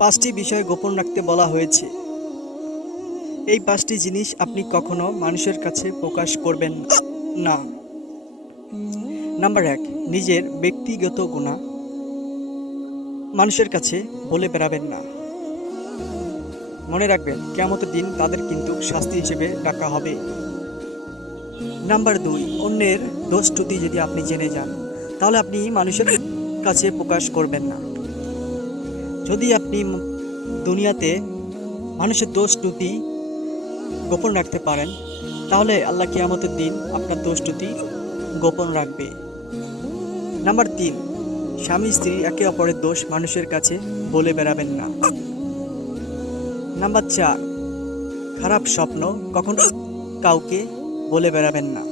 পাঁচটি বিষয় গোপন রাখতে বলা হয়েছে। এই পাঁচটি জিনিস আপনি কখনো মানুষের কাছে প্রকাশ করবেন না। নাম্বার 1, নিজের ব্যক্তিগত গুনাহ মানুষের কাছে বলে বেড়াবেন না। মনে রাখবেন, কিয়ামতের দিন তাদের কিন্তু শাস্তি হিসেবে ডাকা হবে। নাম্বার 2, অন্যের দোষ ত্রুটি যদি আপনি জেনে যান, তাহলে আপনি মানুষের কাছে প্রকাশ করবেন না। যদি আপনি দুনিয়াতে মানুষের দোষ ত্রুটি গোপন রাখতে পারেন, তাহলে আল্লাহ কিয়ামতের দিন আপনার দোষ ত্রুটি গোপন রাখবে। নাম্বার 3, স্বামী স্ত্রী একে অপরের দোষ মানুষের কাছে বলে বেড়াবেন না। নাম্বার 4, খারাপ স্বপ্ন কখনো কাউকে বলে বেড়াবেন না।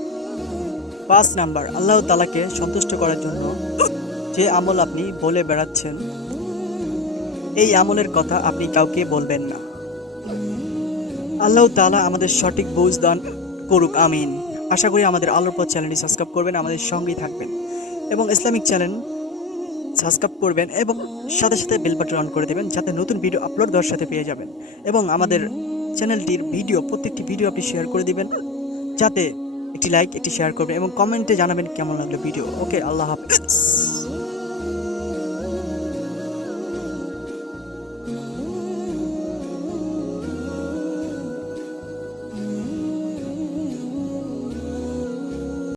5 নাম্বার, আল্লাহ তাআলাকে সন্তুষ্ট করার জন্য যে আমল আপনি বলে বেড়াচ্ছেন, এই আমলের কথা আপনি কাউকে বলবেন না। আল্লাহ তাআলা আমাদের সঠিক বুঝ দান করুক, আমিন। আশা করি আমাদের আলোর পথ চ্যানেলটি সাবস্ক্রাইব করবেন, আমাদের সঙ্গেই থাকবেন এবং ইসলামিক চ্যানেল সাবস্ক্রাইব করবেন এবং সাথে সাথে বেল বাটন অন করে দেবেন, যাতে নতুন ভিডিও আপলোড দেওয়ার সাথে পেয়ে যাবেন। এবং আমাদের চ্যানেলটির প্রত্যেকটি ভিডিও আপনি শেয়ার করে দিবেন, যাতে একটি লাইক একটি শেয়ার করবেন এবং কমেন্টে জানাবেন কেমন লাগলো ভিডিও। ওকে, আল্লাহ হাফেজ।